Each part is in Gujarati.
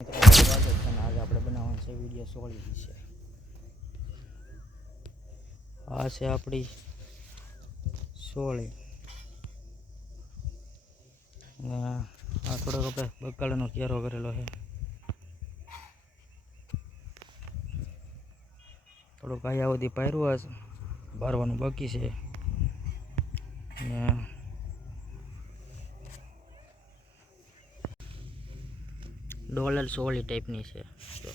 મિત્રો સ્વાગત છે અને આજે આપણે બનાવવાનું છે વિડીયો સોળી વિશે. આ છે આપણી સોળી અને આ થોડોક આપણે બકાલાનો ઘેરો કરેલો છે. થોડુંક અહીંયા સુધી પાયરું છે, ભરવાનું બાકી છે. અને ડોલર સોળી ટાઈપની છે. તો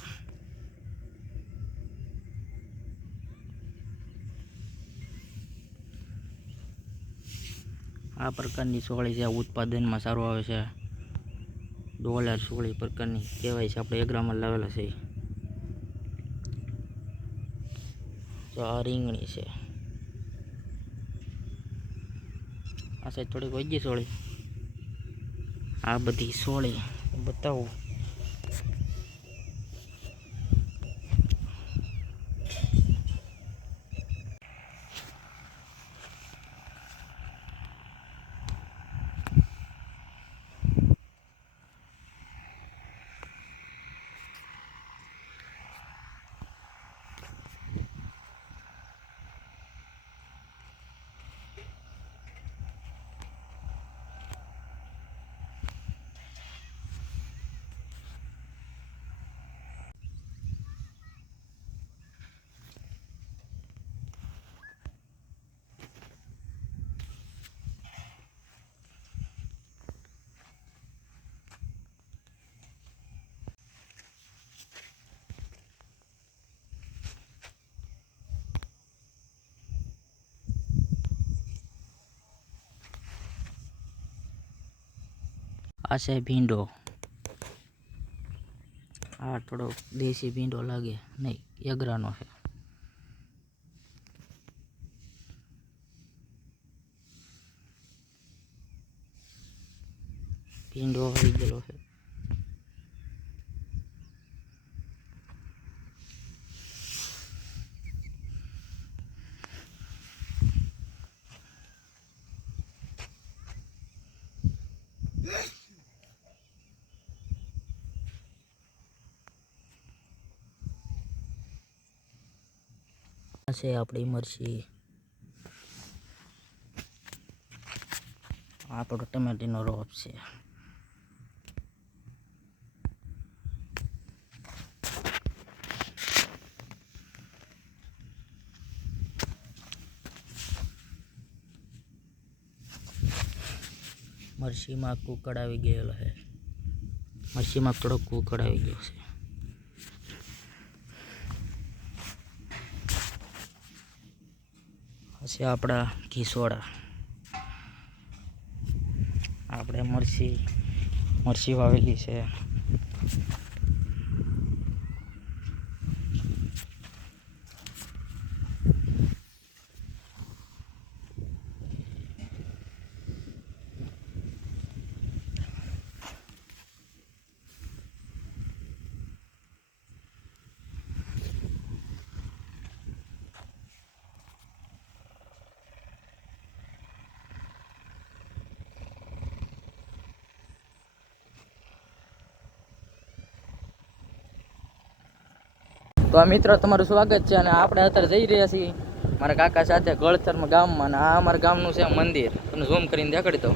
આ પ્રકારની સોળી છે, ઉત્પાદનમાં સારું આવે છે. ડોલર સોળી પ્રકારની કહેવાય છે, આપણે 1 ગ્રામમાં લાવેલા છે. તો આ રીંગણી છે. આ સાઈડ થોડીક વગી સોળી. આ બધી સોળી બતાવું. આ છે ભીંડો. આ થોડો દેશી ભીંડો લાગે, નહીં એગરાનો છે. ભીંડો આવી ગયેલો છે. આ છે આપણી મરચી. આપણો ટમેટીનો રોપ છે. મરચીમાં કુકડ આવી ગયેલો છે. મરચીમાં થોડો કુકડ આવી ગયો છે. પછી આપણા ઘીસોડા. આપણે મરચી વાવેલી છે. તો આ મિત્રો તમારું સ્વાગત છે અને આપણે અત્યારે જઈ રહ્યા છીએ મારા કાકા સાથે ગળતરમાં ગામમાં. અને આ અમારા ગામનું છે મંદિર. તમને ઝૂમ કરીને દેખાડી દઉં.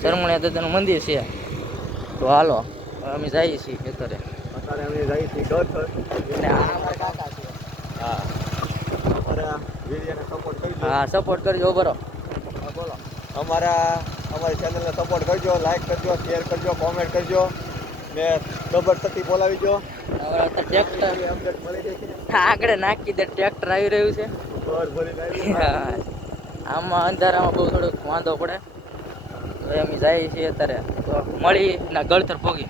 સરમણિયા દાદાનું મંદિર છે. તો હાલો અમે જઈએ છીએ અત્યારે. અને આ અમારા કાકા છે. હા સપોર્ટ કરજો. બરો બોલો. અમારી ચેનલને સપોર્ટ કરજો, લાઈક કરજો, શેર કરજો, કોમેન્ટ કરજો ને જબરદસ્તી બોલાવી દો. ટ્રેક્ટર આગળ નાખી દે. ટ્રેક્ટર આવી રહ્યું છે. આમાં અંધારામાં બહુ થોડોક વાંધો પડે. તો અમે જઈએ છીએ અત્યારે. તો મળી ના ગળતર પોગી.